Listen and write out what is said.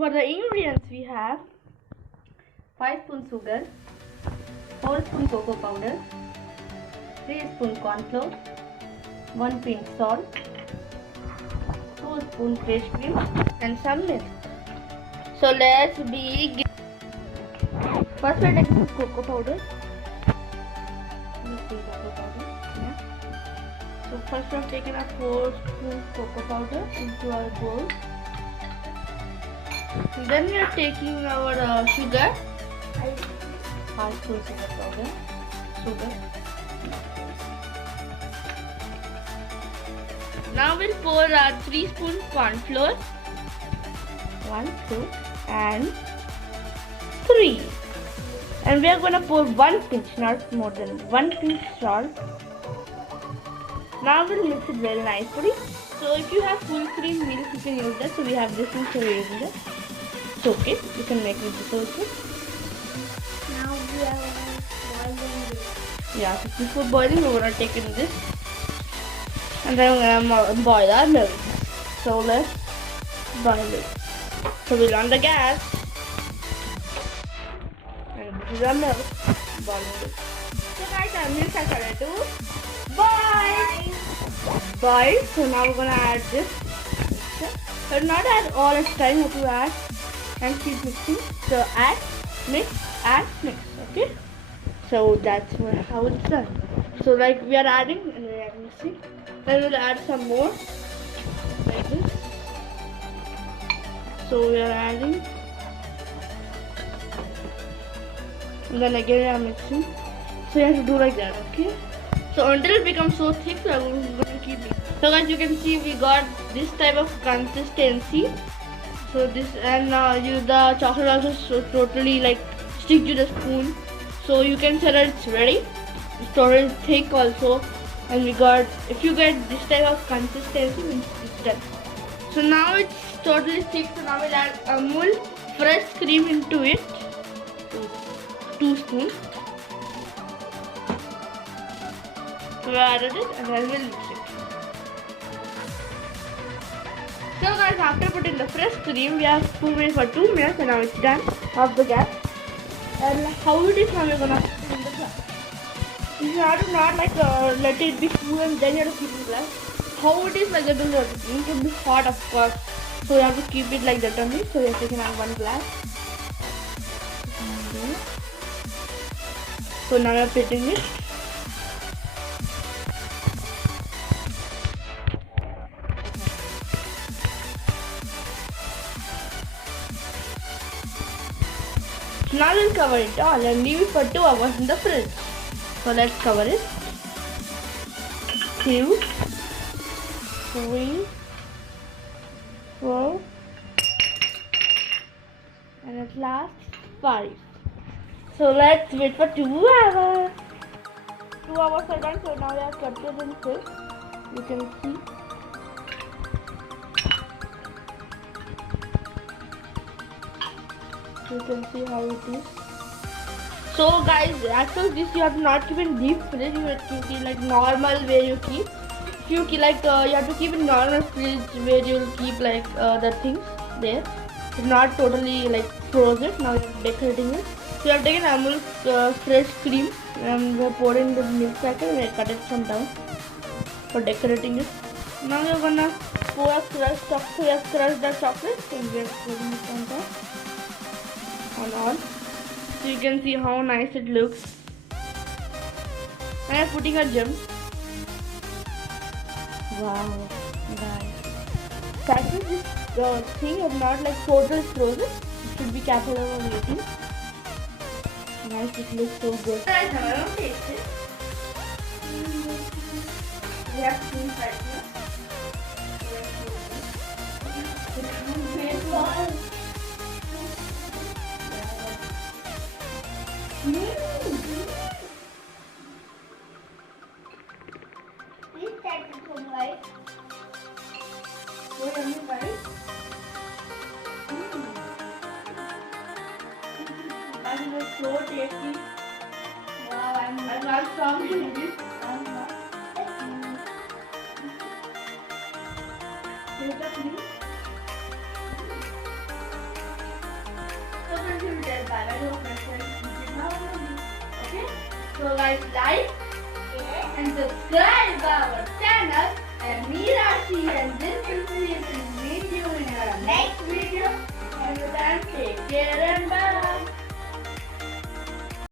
for the ingredients we have 5 spoon sugar, 4 spoon cocoa powder, 3 spoon corn flour, 1 pinch salt, 2 spoon fresh cream and some milk. So let's begin. First we are taking cocoa powder. So first we have taken a 4 spoon cocoa powder into our bowl. Then we are taking our sugar. 5 spoon sugar. Now we'll pour 3 spoon corn flour. 1, 2 and 3. And we are going to pour 1 pinch, not more than 1 pinch salt. Now we'll mix it very nicely. So if you have full cream milk, you can use that. So we have this one, so we're using that. It's okay, you can make it this also. Now we are boiling this. Yeah, so before boiling, we're going to take in this. And then we're going to boil our milk. So let's boil it. So we'll on the gas. And this is our milk. Boiling it. So guys, our milk has started to boil. So now we're gonna add this. But not add all at time. You have to add and keep mixing. So add, mix. Okay. So that's how it's done. So like we are adding and we are mixing. Then we'll add some more like this. So we are adding. And then again we are mixing. So you have to do like that, okay? So until it becomes so thick, so I'm going to keep it. So guys, you can see we got this type of consistency. So this and the chocolate also so totally like stick to the spoon. So you can say that it's ready. It's totally thick also. And we got, if you get this type of consistency, it's done. So now it's totally thick. So now we'll add Amul fresh cream into it. 2 spoons. So we added it and then we'll mix it. So guys, after putting the fresh cream, we have cooked it for 2 minutes and now it's done. Off the gas. And how it is, now we're gonna put it in the glass. You have to not like let it be cool and then you have to keep it in the glass. How it is like that, don't have to. It will be hot of course. So you have to keep it like that only. So you have taken out 1 glass. So now we are putting it. Now we'll cover it all and leave it for 2 hours in the fridge. So let's cover it. 2, 3, 4, and at last 5. So let's wait for 2 hours. 2 hours are done, so now we have kept it in fridge. You can see. You can see how it is. So guys, actually this you have to not keep in deep fridge. You have to keep like normal where you keep. If you keep like you have to keep in normal fridge where you will keep like the things there. It's not totally like frozen. Now you are decorating it. So you have taken Amul fresh cream and we are pouring the milk packet and we cut it from down for decorating it. Now we are gonna pour a crushed chocolate. So we have crushed the chocolate and we are putting it on top. On all. So you can see how nice it looks. I am putting a gem. Wow, guys. So actually this thing is not like total frozen. You should be careful about eating. Nice, it looks so good. Guys, I don't taste it. We have spoons right here. Please take it from light. So yummy, guys. That is so tasty. Wow, I'm not strong in this. not. Taste the cream. So guys, like Yes. and subscribe our channel. And me Rashi and this